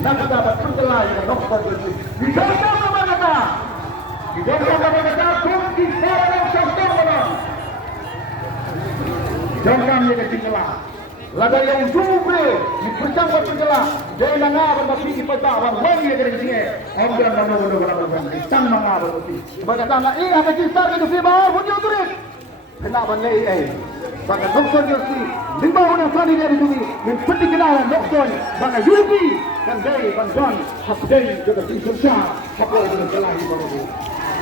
nak dapat penggelar yang doktor itu. Di dalam apa kata? Di dalam apa kata? Kunci seorang contoh mana? Jangan dia ketinggalan. Lada yang jumlah bersama penggelar. Dia mengabar bagi kita orang lagi dari sini. Orang bilang orang sang mengabar bagi. Berkata nak apa kita itu fibar punya turis. Kenapa lei? Bagi doktor Yosi, 5 orang tadi dari sini menjadi kenalan doktor. Bagi Yubi dan Day Bantuan, hak Day juga disusah. Hak Day juga telah dibawa.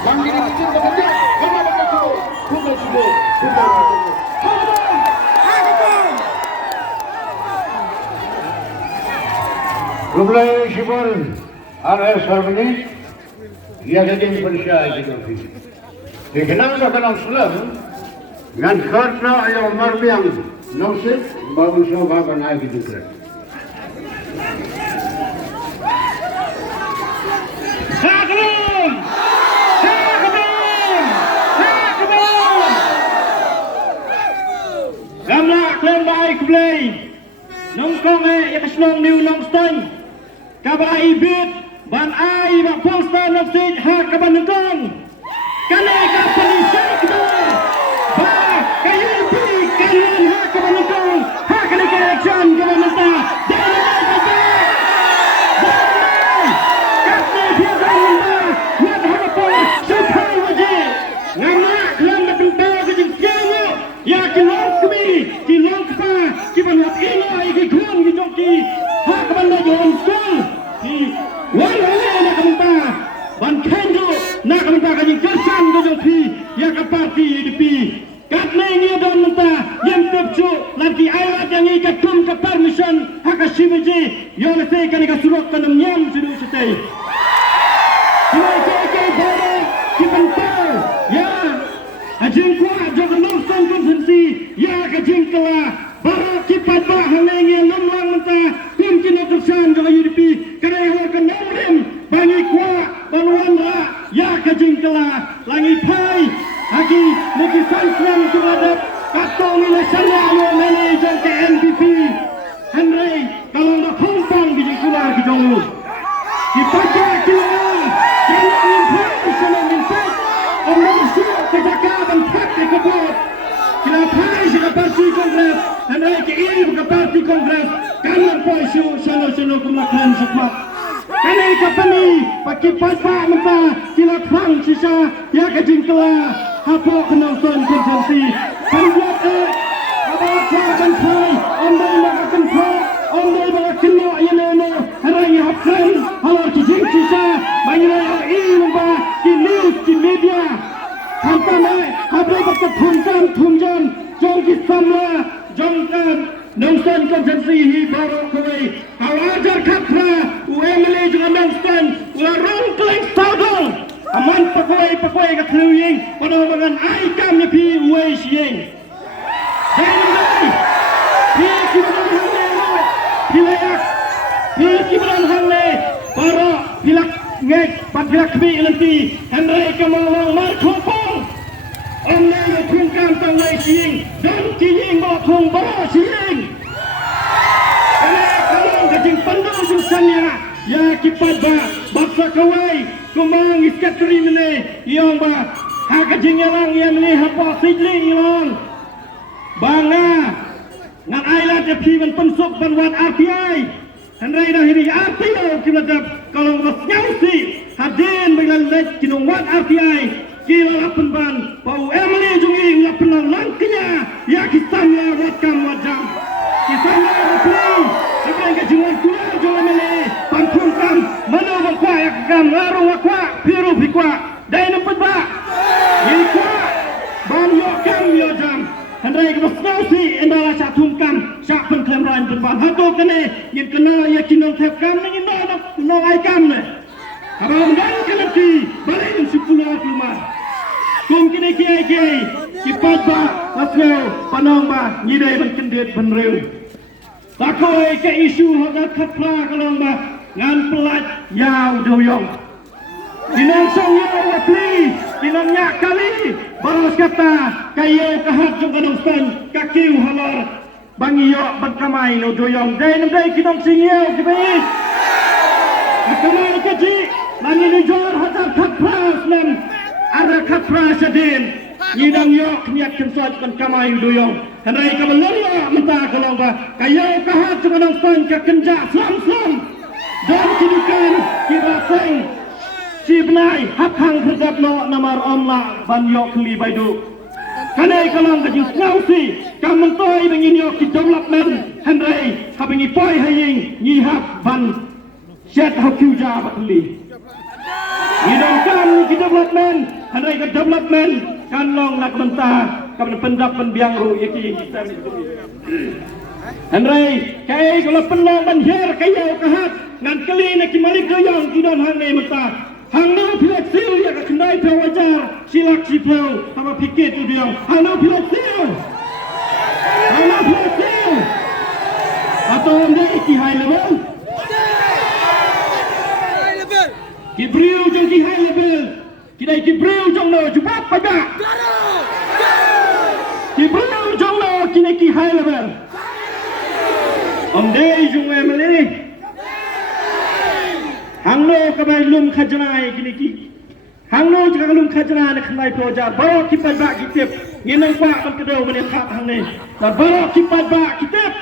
Bang ini kecil kecil, kamu begitu, kumel juga, kumel juga. Jumlah sifar RS Harmony, ia jadi percaya kita. Dikenal dengan Islam. Ngan karena yang marbiang nasib baru sobat naik juga. Salam, Gamla klaim baik play. Nongkong yang keslong new nongstong. Kabar ibit ban ai bak poster nongsit hak kabar nongkong. Kanai kapal isyak kita. Kayu pi kalian hak kemenangan hak kerajaan kemenangan dan kapten Firdaus buat harapan sampai wajib nama kelam bentar kejengkelnya ya kilong kami kilong apa kibanat ino iki kuan gijoki hak kemenangan sel di walau nak kementar ban kenjo nak kementar kejengkelan gijoki ya ke parti IDP kat mengi dan mentah yang tercu nanti ayat yang ikat kum ke permission hak asimaji yang saya kan ikat surat kanam nyam sudah setai kita baru kipentar ya ajeng kuat jangan nonton konsensi ya kajeng kelah baru kipat bah mengi lemlang mentah kum kena tersan kalau UDP kerana akan namrim bangi kuat baluan lah ya kajeng kelah langi pai Lagi mungkin sanksian terhadap kata misalnya yang manajer ke NPP Henry kalau nak kompang di keluar di jauh kita keluar jangan impak jangan impak orang siap kejaga dan tak dikebut kita pai ke parti kongres Henry ke ini ke parti kongres kanan poisu sana kemakan sepat kami kapani pakai pasal mentah kita perang sisa ya kejingkelah apa kenausan konsensi pembuat apa akan kai ondai makan kai ondai makan no ayana hari hapkan halar kijing sisa banyak ini membah di news di media hantarnya habis berkat thunjan jom kisamla jomkan nongsan konsensi hi baru kawai awajar khatra UMLA juga nongsan larang keleng saudol aman pakwai kat luying penolongan ai kam ni pi uai sieng dan pi kibaran hangle pi kibaran hangle para pilak ngek padilak bi nanti Henry kemalong mar khopong omne yo thungkam tang lai sieng dan kiing ba thung ba sieng kalau kajing pandu jusannya ya kipat ba baksa kawai kumang iskat kuri mene yang ba hakajing yang mene hapa sidli yang banga ngan ailat ya pi ban pensuk ban wat RPI Henry dah hiri RPI kiladap kalau mas nyausi hadin dengan lek kinong wat RPI kila lapan ban pau emily jungi lapan langknya ya kisahnya wat kam wajam kisahnya RPI sekarang kajingan kulah jual mele pangkung kam mana wakwa ya kam ngaruh wakwa biru bikwa dai nampak ba ikwa ban yo kam yo jam Henry ke masnausi endala sa thumkam sa penklaim ran ban hato kene yin kena ya kinong thep kam ni no ai kam ne abang dan kelati balai sepuluh rumah kum kini kiai kipat ba lasno panong ba nyidai ban kendet ban reu bakoi ke isu hokat khatpla kalong ba ngan pelat yau doyong dinang song yau pli dinang nyak kali baros kata kayo kahat jong kanong stan kakiu halor bangiyo bagkamay no doyong dai kinong singyau kibais Mani ni jor hatar kapras nem ara kapras adin yidang yok niat kensot kan kamai duyong henrai kabalria menta kalong ba kayo kahat cumanang son ka kenja slam dan kidukan kiraseng si benai hapang bergap no namar omla ban yok li baidu kanai kalong ka jus ngausi kamantoi bengin yok ki development henrai habingi poi haying ni hap ban set hakuja bakli Idong kan ki development henrai ka development kan long nak mentah kan pendak penbiang ru yaki kita henrai kai kalau penlong ban her kayo kahat ngan kali nak ki malik doyong ki don hang nei mentah hang no pilek sil ya ka kendai pe wajar silak sipel sama pikir tu dia hang no pilek sil atau dia ki high level ki briu jong ki high level kidai ki briu jong no jubat pada ki briu jong no kidai ki high level dei jong emeli hang no ka bai lum khajnai kini ki hang no ka lum khajna ne khnai projar baro ki pada ki tip nginang pa kan kedau meni khat hang ne dan baro ki pada ki tip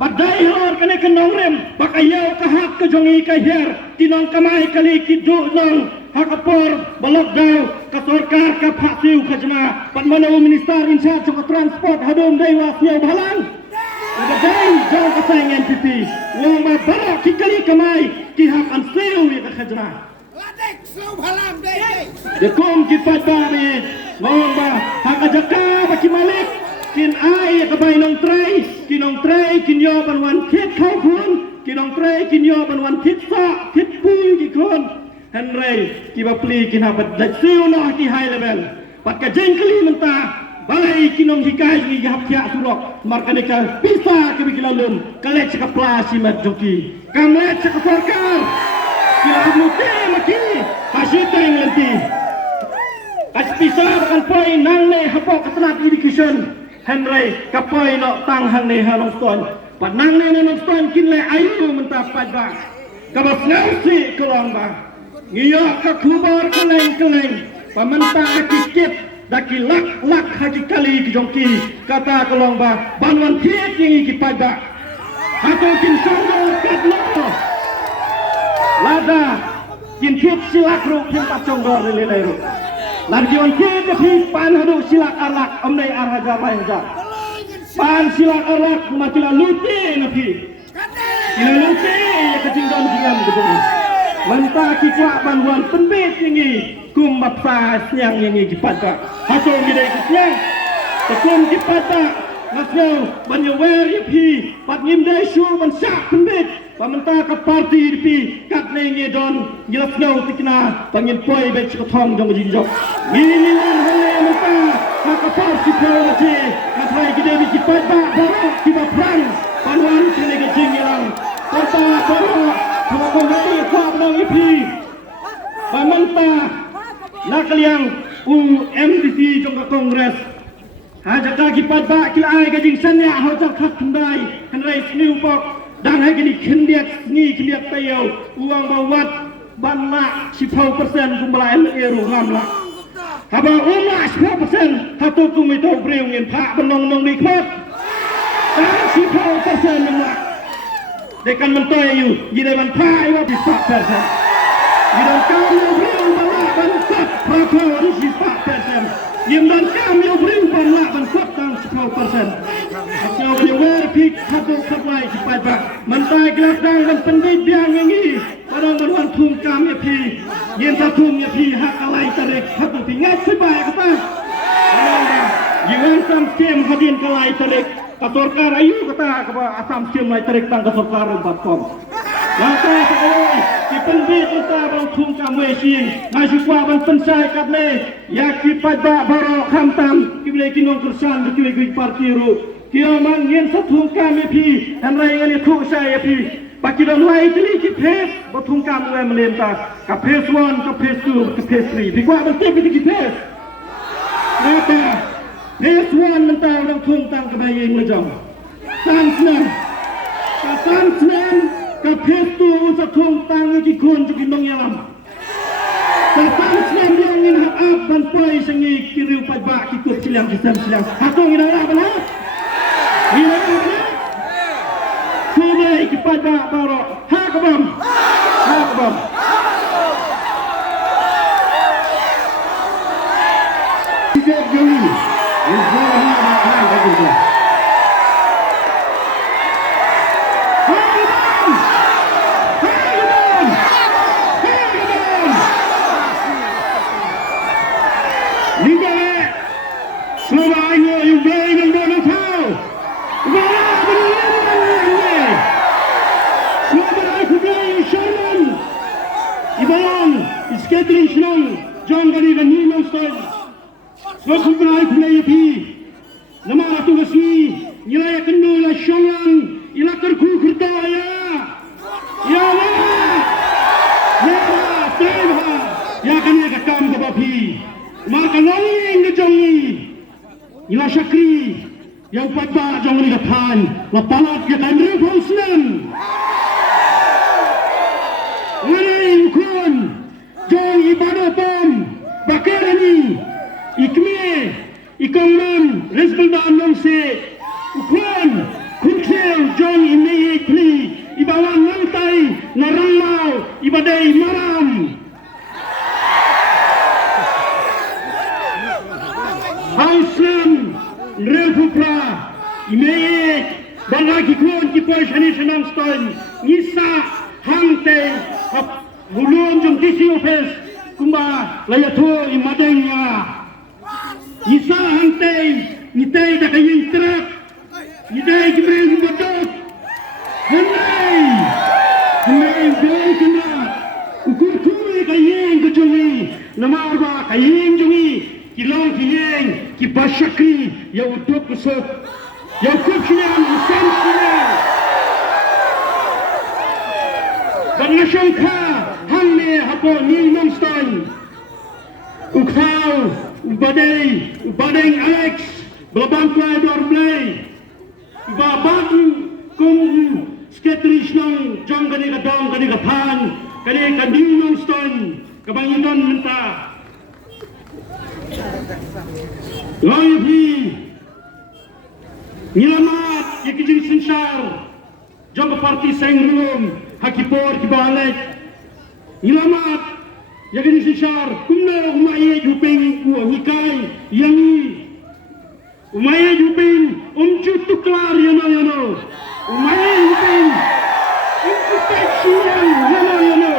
badai hor kene kenong rem bakayo ka hak ke jongi ka her tinong kamai kali ki du nong hakapor balok dau ka sarkar ka phasiu khajma padmana minister in charge of transport hadom dai wasniau balang badai jong ka sang NPP wong ma balok ki kali kamai ki hak an siu ya ka khajna ladek slow balang dai de kom ki pada ni wong ba hak ajaka ba ki malik kin ai ka bai nong trai kin yo ban wan thit khau khun kin nong trai kin yo ban wan thit sa thit pui ki khon henrei ki ba pli kin ha bat da siu no ki high level pat ka jeng kli menta balai kin nong hikai ni hap thia surok mar ka ne ka pisa ki bi kilalum kale ka pla si mat joki kamle ka sarkar ki amu te maki hasiteng lenti as pisa kan poi nang ne hapok katnat education henrei kapoi no tang hang ne hanong ston pat nang ne nong ston kin le ayu menta pada kabas ngasi kelong ba ngiyo ka kubar keleng pamenta kikit daki lak haki kali ki jongki kata kelong ba banwan tiet yang ki pada hato kin songo katlo lada kin tiet silak ru kin pacongor le ru Largion kita pi pan hadu silak arlak omnai arhaja mahja. Pan silak arlak makila luti napi. Kila luti ya kecinggan jingam betul. Mentah kita bantuan penbet ini kum bapa siang ini kipada. Hasil kita siang. Tekum kipada. Nasnya banyawer ya pi. Pat ngimdai syu mensak penbet. Pemerintah ke parti di kat nengi don jelas ngau tikna pangin poi bet sekotong jong jinjok ini lan hale mentah hak parti polisi katrai gede bi kipat ba baru tiba perang panwan kene ke jingilang kota baru sama komiti kuat nang ipi pemerintah nak liang UMDC jong ke kongres hajaka kipat ba kila ai ke jing sanya hojak hak kendai kenrai new box dan hari ini kendiat tayo uang bawat banla 10% jumlah LERU ngamla haba umlah 10% hatu kumito breu ngin pak benong nong nikmat dan 10% nongla dekan mentoy yu yide man pa yu 10% yidon kam yu breu banla ban sat prato yu 10% yimdan kam yu breu banla ban sat tang 10% Kau boleh pik hatu supply cepat bak. Mentai kelas dang dan pendid biang ini. Padang berwan tum kami pi. Yen satum ya pi hak alai tarik hatu pi ngat sebai kata. Yuan sam skem hadin kalai tarik. Kasorkar ayu kata kaba asam skem lai tarik tang kasorkar empat kom. Lata sekali di pendid kita bang tum kami sin. Nasibwa bang pensai kat le. Ya kipat bak baro khamtam. Kibile kinong kursan kibile parti ru. Kio man yen satung kami pi, henrai ngani tu saya pi. Baki don lai tili ki pes, batung kami melenta. Ka pes 1, ka pes 2, ka pes 3. Bikwa bante pi ki pes. Napa? Pes 1 mentau dang tung tang kebayeng lejong. San senang. Ka san senang, ka pes 2 satung tang ki kun juki nong yalam. Tentang Islam yang ingin hak dan poi sengi kiriu pajak ikut silang Islam silang. Hakong ina ora bala. Ina ora. Sudah ikut pajak baru. Hak bam. Hak bam. Tidak jeli. Insyaallah akan begitu. John Gani dan New Monster. Waktu berai play pi. Nama ratu resmi. Nilai kendu la sholang. Ila kerku kerta ya. Ya Allah. Ya Allah. Terima. Ya kami kakam kebapi. Maka longing kejongi. Ila syakri. Yang pada jangan dikatakan. Lapalat ya kami revolusi. Nilai ukun. Jong ibadah pom. Bakar ini. Ikme, ikamman, resbeldan nongse, ukon, kuksel, jong imei kli, ibawan nantai, naranglau, ibadai maram. Hauslam, relfupra, imei, balagi kon kipoy shani shanang stoin, nisa, hangte, hulun jong tisi ofes, kumba, layato imadengnya. Isa hantay, ngitay na kayong trap, ngitay kibreng batok, hanay, bilay ka na, ukurkuy kayeng kajungi, namarba kayeng jungi, kilong kiyeng, kipasyakri, yaw utok kusok, yaw kupsiyang, usan siyang. Bangasyong ka, hangme hapo ni Nongstein, ukhaw, Ubadeng Alex, Babang Play Dorblay, Babang Kung Skatrish ng Jong Kani Kadong Kani Kapan, Kani Kading Nongstein, Kabanginon Menta. Loyupi, Nilamat, Yakijing Sinshar, Jong Parti Sengrulum, Hakipor Kibalek, Nilamat, Yakini Sinshar, kumna umaye jupeng uahikai yangi. Umaye jupeng tuklar yano. Umaye jupeng peksian yano.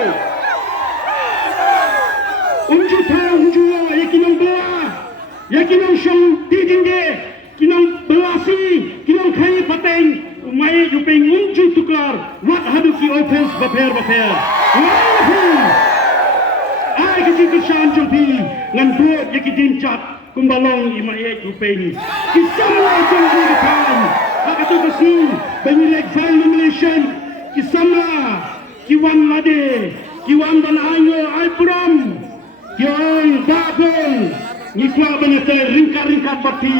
Tang jua yakinong belah, yakinong syong tidingge, kinong belasi, kinong kai pateng. Umaye jupeng tuklar, wat haduki offense baper. Ay kasi kesan jompi ngan buat yakitin cat kumbalong imaye jupeng. Kisamla jompi kesan. Hakatu kasi banyilek file nomination. Kisamla kiwan lade, kiwan banayo ay pram. Kiwan babong ngikwa banate ringkar pati.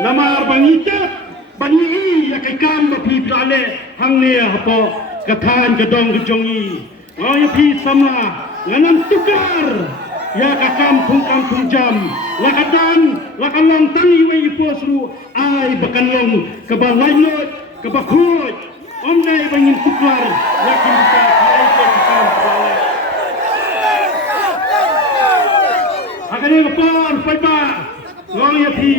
Namar bangitat banyi yakikam bapi plane hangne hapo katan gedong gejongi. Oh yapi samla nganan tukar ya ka kampung jam lakalang tangi we iposru ay bakanlong kabalaynot kabakut omnay bangin tukar yakin ka ay kampung hakane kapor paipa ngong yapi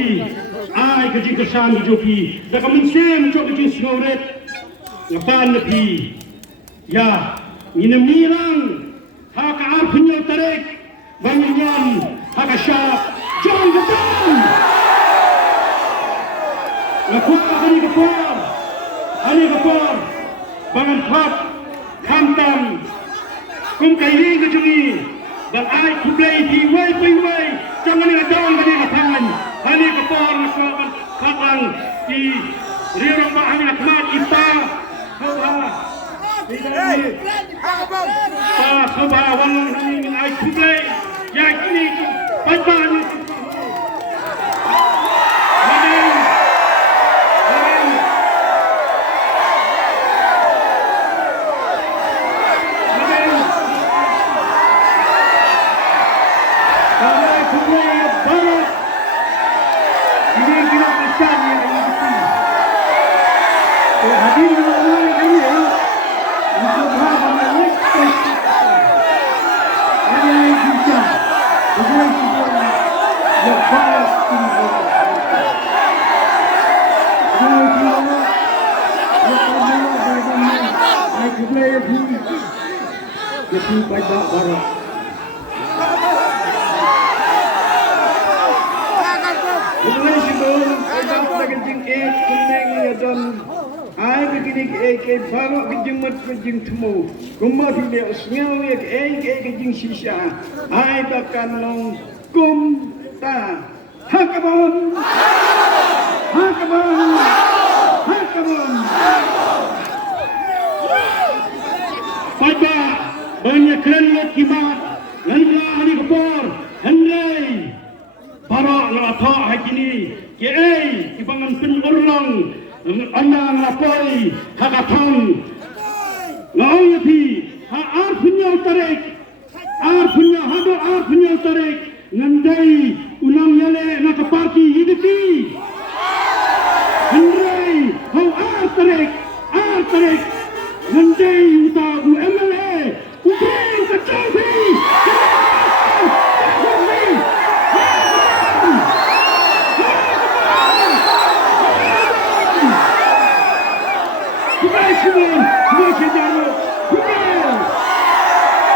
ay kajing kasan jopi da kaminsem jok kajing snoret ngapan yapi ya ninamirang haka arpunya tarik banyan haka syap jong gedang ngakua hari kapor bangan pat kamtam kum kaili kejungi bang ai kublai di wai jangan ngadong bani katangan hari kapor ngakua katang di rirong bahang nakmat ita Sabawang ng ay kublay yakini pagban Jadi pada barat. Kemudian sebelum pada kencing kuning ya dan ai begini barat kencing mat kencing temu. Kumma tidak sengaja kencing sisa. Ai takkan long kum ta hakabon. Hakabon. Hakabon. Pada banyak kerana kibat Hendra hari kepor Hendrai para ngelata hari ini Kiai ibangan penurang Anda ngelapoi Hakatang Ngawiyati Ar punya tarik Ar punya tarik Ngandai Unang yale Nakaparti hidupi